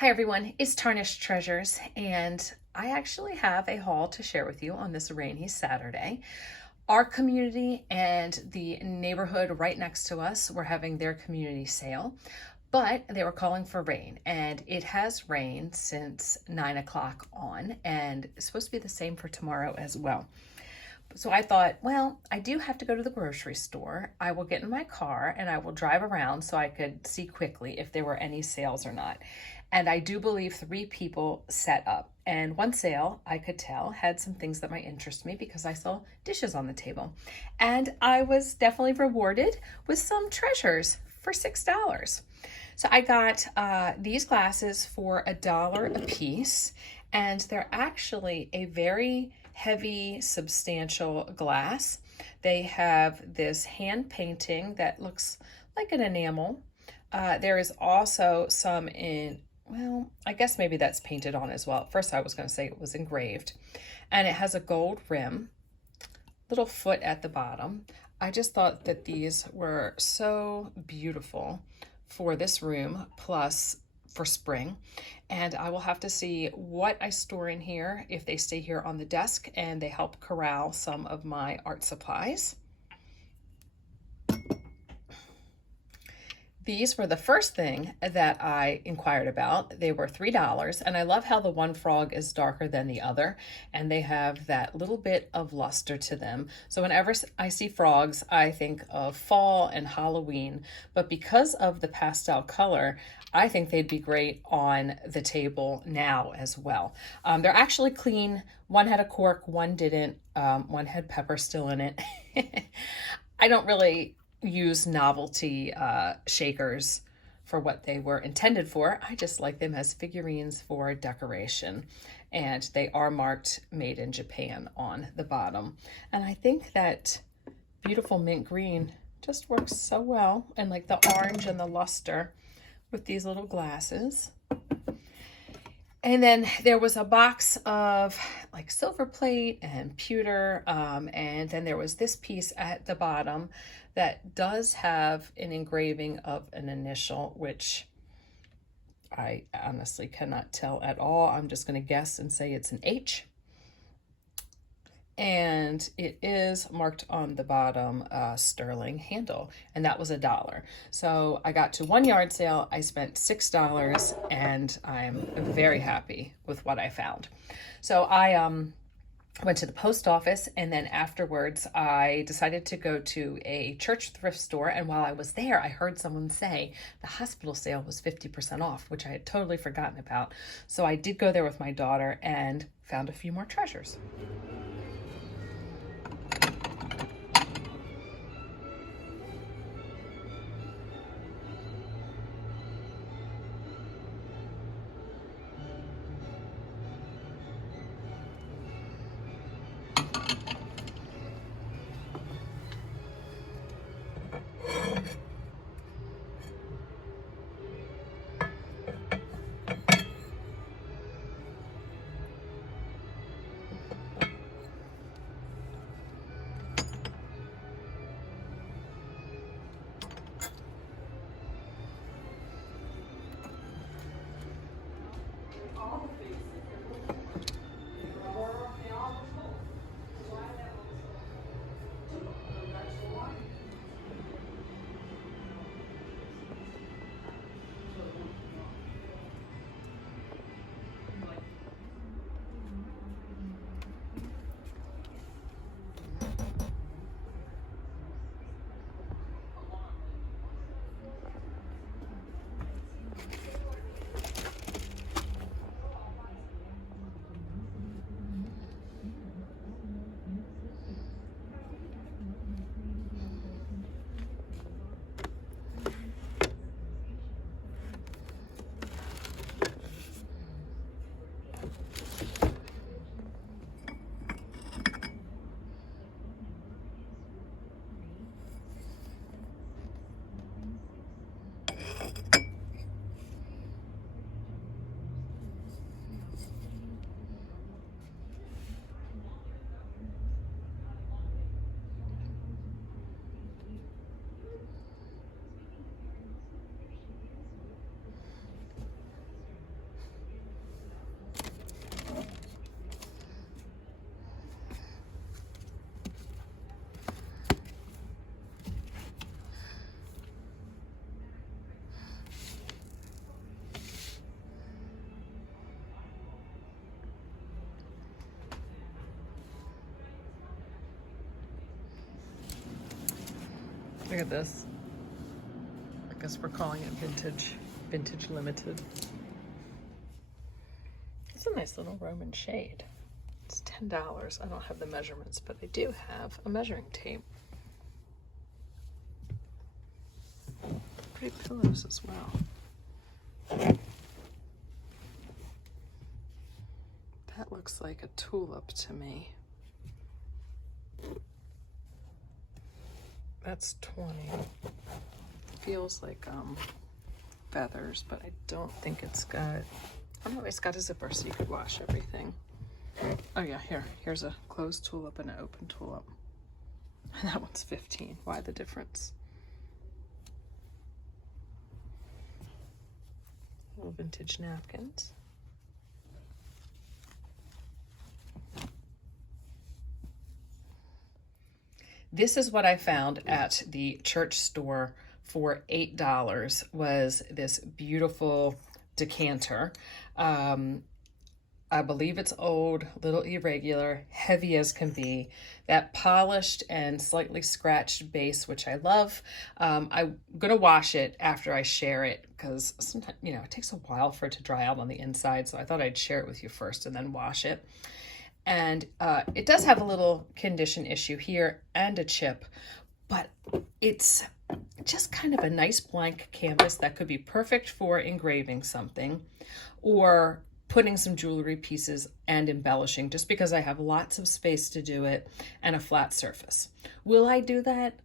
Hi everyone, it's Tarnished Treasures, and I actually have a haul to share with you on this rainy Saturday. Our community and the neighborhood right next to us were having their community sale, but they were calling for rain, and it has rained since 9 o'clock on, and it's supposed to be the same for tomorrow as well. So I thought, well, I do have to go to the grocery store. I will get in my car and I will drive around so I could see quickly if there were any sales or not. And I do believe 3 people set up. And one sale, I could tell, had some things that might interest me because I saw dishes on the table. And I was definitely rewarded with some treasures for $6. So I got these glasses for $1 a piece, and they're actually a very heavy, substantial glass. They have this hand painting that looks like an enamel. There is also some in, well, I guess maybe that's painted on as well. At first I was going to say it was engraved. And it has a gold rim, little foot at the bottom. I just thought that these were so beautiful for this room, plus for spring. And I will have to see what I store in here, if they stay here on the desk and they help corral some of my art supplies. These were the first thing that I inquired about. They were $3, and I love how the one frog is darker than the other, and they have that little bit of luster to them. So whenever I see frogs, I think of fall and Halloween, but because of the pastel color, I think they'd be great on the table now as well. They're actually clean. One had a cork, one didn't. One had pepper still in it. I don't really use novelty shakers for what they were intended for. I just like them as figurines for decoration. And they are marked made in Japan on the bottom. And I think that beautiful mint green just works so well. And like the orange and the luster with these little glasses. And then there was a box of like silver plate and pewter. And then there was this piece at the bottom that does have an engraving of an initial, which I honestly cannot tell at all. I'm just going to guess and say it's an H. And it is marked on the bottom sterling handle, and that was $1. So I got to one yard sale, I spent $6, and I'm very happy with what I found. So I went to the post office, and then afterwards I decided to go to a church thrift store. And while I was there, I heard someone say the hospital sale was 50% off, which I had totally forgotten about. So I did go there with my daughter and found a few more treasures. Look at this. I guess we're calling it vintage limited. It's a nice little Roman shade. It's $10. I don't have the measurements, but I do have a measuring tape. Pretty pillows as well. That looks like a tulip to me. That's 20. Feels like feathers, but I don't think it's got, oh no, it's got a zipper so you could wash everything. Oh yeah, here's a closed tulip and an open tulip. And that one's 15. Why the difference? Little vintage napkins. This is what I found at the church store for $8, was this beautiful decanter. I believe it's old, little irregular, heavy as can be. That polished and slightly scratched base, which I love. I'm gonna wash it after I share it because sometimes, you know, it takes a while for it to dry out on the inside. So I thought I'd share it with you first and then wash it. And it does have a little condition issue here and a chip, but it's just kind of a nice blank canvas that could be perfect for engraving something or putting some jewelry pieces and embellishing, just because I have lots of space to do it and a flat surface. Will I do that?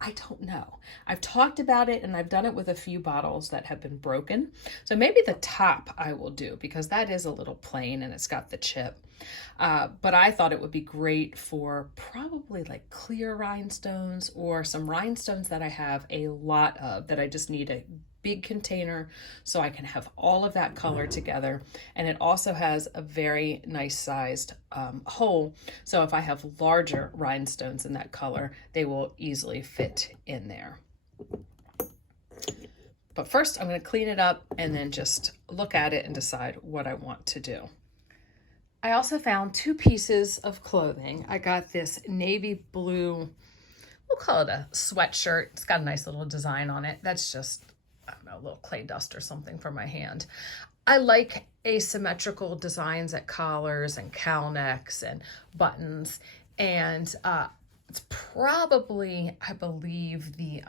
I don't know. I've talked about it and I've done it with a few bottles that have been broken. So maybe the top I will do because that is a little plain and it's got the chip. But I thought it would be great for probably like clear rhinestones or some rhinestones that I have a lot of that I just need a big container so I can have all of that color together. And it also has a very nice sized hole. So if I have larger rhinestones in that color, they will easily fit in there. But first I'm going to clean it up and then just look at it and decide what I want to do. I also found 2 pieces of clothing. I got this navy blue, we'll call it a sweatshirt. It's got a nice little design on it. That's just, I don't know, a little clay dust or something for my hand. I like asymmetrical designs at collars and cowl necks and buttons. And it's probably, I believe, the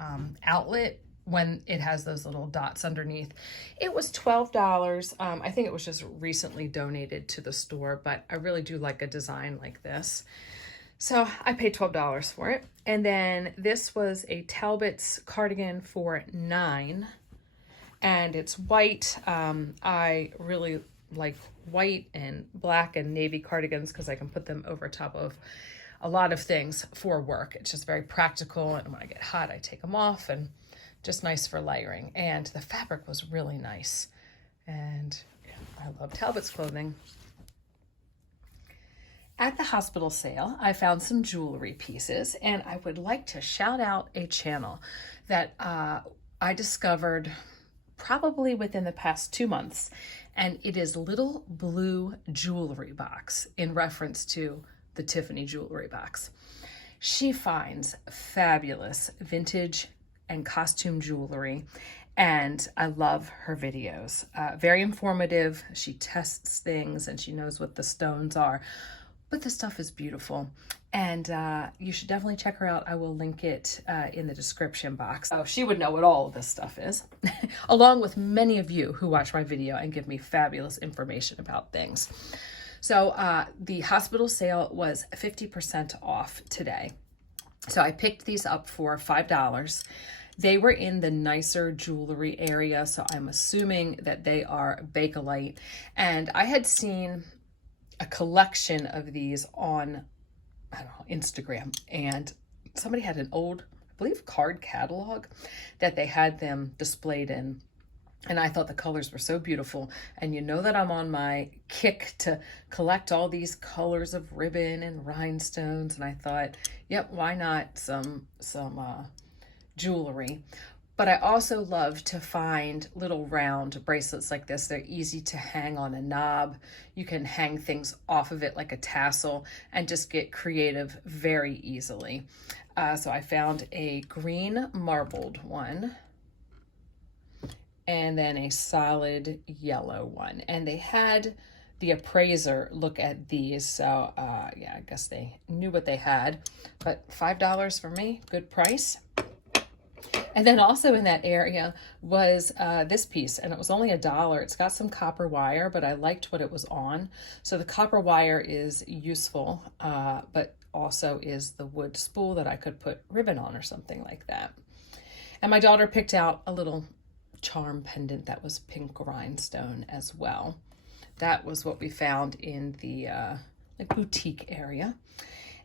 outlet when it has those little dots underneath. It was $12. I think it was just recently donated to the store, but I really do like a design like this. So I paid $12 for it. And then this was a Talbot's cardigan for $9. And it's white. I really like white and black and navy cardigans because I can put them over top of a lot of things for work. It's just very practical. And when I get hot, I take them off, and just nice for layering. And the fabric was really nice. And yeah, I love Talbot's clothing. At the hospital sale, I found some jewelry pieces, and I would like to shout out a channel that I discovered probably within the past 2 months, and it is Little Blue Jewelry Box, in reference to the Tiffany jewelry box. She finds fabulous vintage and costume jewelry, and I love her videos. Very informative. She tests things and she knows what the stones are, but the stuff is beautiful. And you should definitely check her out. I will link it in the description box. So she would know what all of this stuff is, along with many of you who watch my video and give me fabulous information about things. So the hospital sale was 50% off today. So I picked these up for $5. They were in the nicer jewelry area, so I'm assuming that they are Bakelite. And I had seen a collection of these on, I don't know, Instagram, and somebody had an old, I believe, card catalog that they had them displayed in. And I thought the colors were so beautiful. And you know that I'm on my kick to collect all these colors of ribbon and rhinestones. And I thought, yep, why not some jewelry? But I also love to find little round bracelets like this. They're easy to hang on a knob. You can hang things off of it like a tassel and just get creative very easily. So I found a green marbled one and then a solid yellow one. And they had the appraiser look at these. So yeah, I guess they knew what they had, but $5 for me, good price. And then also in that area was this piece, and it was only $1. It's got some copper wire, but I liked what it was on. So the copper wire is useful, but also is the wood spool that I could put ribbon on or something like that. And my daughter picked out a little charm pendant that was pink rhinestone as well. That was what we found in the like boutique area.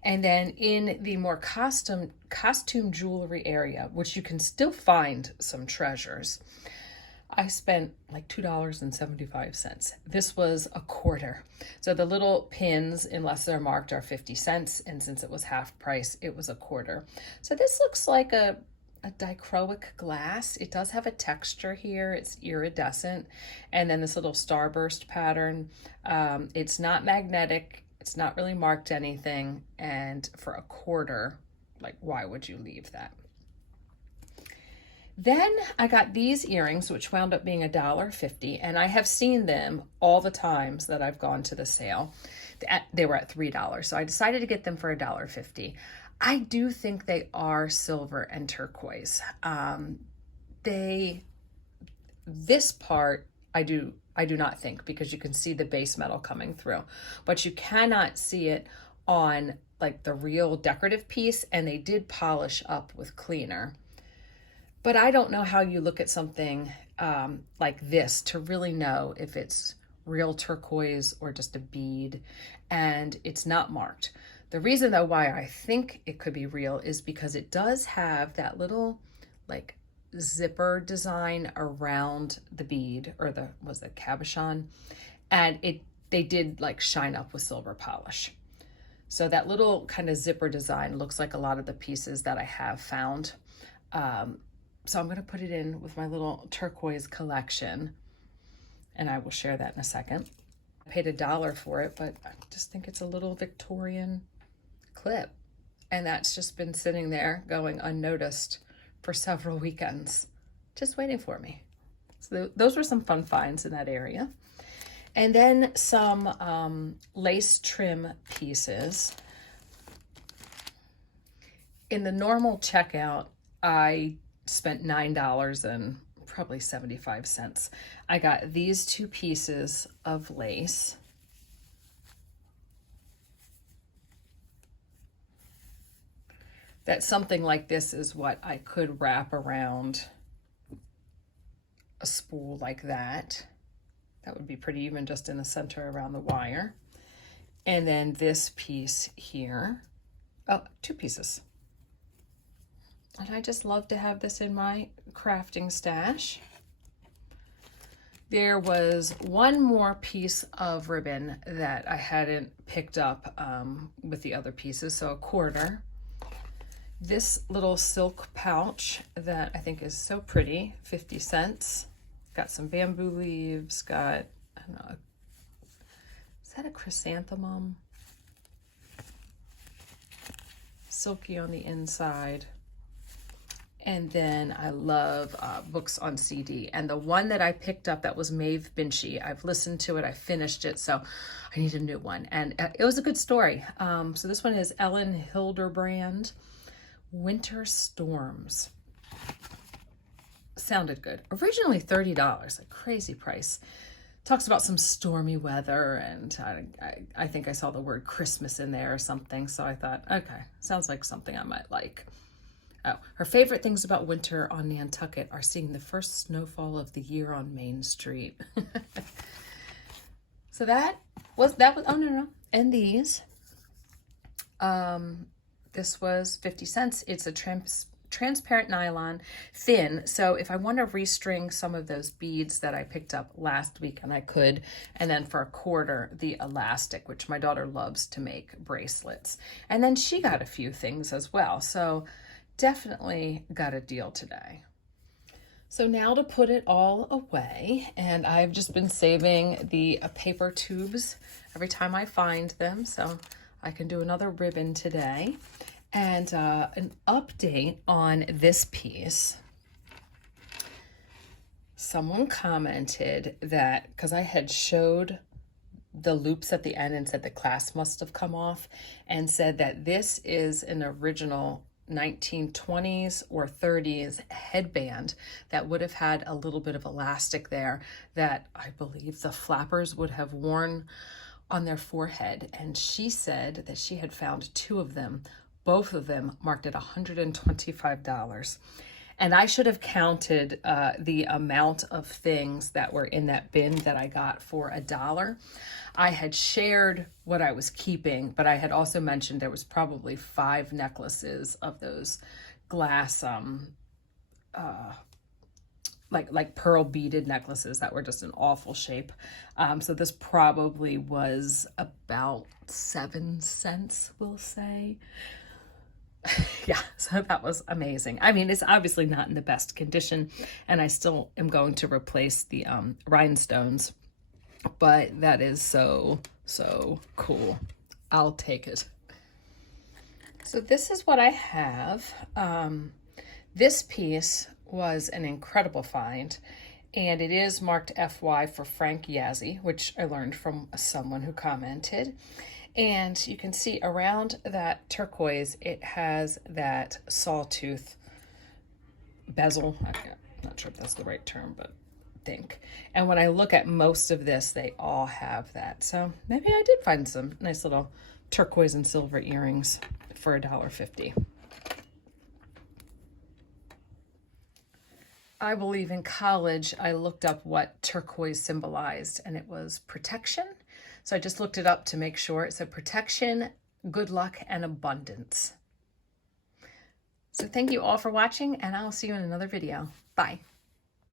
And then in the more costume jewelry area, which you can still find some treasures, I spent like $2.75. This was a quarter. So the little pins, unless they're marked, are 50 cents. And since it was half price, it was a quarter. So this looks like a dichroic glass. It does have a texture here. It's iridescent. And then this little starburst pattern. It's not magnetic. It's not really marked anything. And for a quarter, like, why would you leave that? Then I got these earrings, which wound up being $1.50, and I have seen them all the times that I've gone to the sale. They were at $3, so I decided to get them for $1.50. I do think they are silver and turquoise. This part I do not think, because you can see the base metal coming through, but you cannot see it on like the real decorative piece, and they did polish up with cleaner. But I don't know how you look at something like this to really know if it's real turquoise or just a bead, and it's not marked. The reason though why I think it could be real is because it does have that little like zipper design around the bead, or the cabochon, and they did like shine up with silver polish. So that little kind of zipper design looks like a lot of the pieces that I have found. So I'm going to put it in with my little turquoise collection, and I will share that in a second. I paid $1 for it, but I just think it's a little Victorian clip, and that's just been sitting there going unnoticed for several weekends, just waiting for me. So those were some fun finds in that area. And then some lace trim pieces. In the normal checkout, I spent $9 and probably 75 cents. I got these two pieces of lace. That something like this is what I could wrap around a spool like that. That would be pretty, even just in the center around the wire. And then this piece here. Oh, two pieces. And I just love to have this in my crafting stash. There was one more piece of ribbon that I hadn't picked up with the other pieces, so a quarter. This little silk pouch that I think is so pretty, 50 cents. Got some bamboo leaves, got, I don't know, is that a chrysanthemum? Silky on the inside. And then I love books on CD. And the one that I picked up that was Maeve Binchy, I've listened to it, I finished it, so I need a new one. And it was a good story. So this one is Ellen Hilderbrand, Winter Storms. Sounded good. Originally $30, a crazy price. Talks about some stormy weather, and I think I saw the word Christmas in there or something, so I thought, okay, sounds like something I might like. Oh, her favorite things about winter on Nantucket are seeing the first snowfall of the year on Main Street. So that was, oh no. And these, this was 50 cents. It's a transparent nylon, thin. So if I want to restring some of those beads that I picked up last week, and I could, and then for a quarter, the elastic, which my daughter loves to make bracelets. And then she got a few things as well. So definitely got a deal today. So now to put it all away, and I've just been saving the paper tubes every time I find them, so I can do another ribbon today. And an update on this piece. Someone commented that, because I had showed the loops at the end and said the clasp must have come off, and said that this is an original 1920s or 30s headband that would have had a little bit of elastic there that I believe the flappers would have worn on their forehead. And she said that she had found 2 of them, both of them marked at $125. And I should have counted the amount of things that were in that bin that I got for $1. I had shared what I was keeping, but I had also mentioned there was probably 5 necklaces of those glass, like pearl beaded necklaces that were just an awful shape. So this probably was about 7 cents, we'll say. Yeah, so that was amazing. I mean, it's obviously not in the best condition, and I still am going to replace the rhinestones, but that is so cool. I'll take it. So this is what I have. This piece was an incredible find, and it is marked FY for Frank Yazzie, which I learned from someone who commented. And you can see around that turquoise, it has that sawtooth bezel. I'm not sure if that's the right term, but I think. And when I look at most of this, they all have that. So maybe I did find some nice little turquoise and silver earrings for $1.50. I believe in college, I looked up what turquoise symbolized, and it was protection. So I just looked it up to make sure. It said protection, good luck, and abundance. So thank you all for watching, and I'll see you in another video. Bye.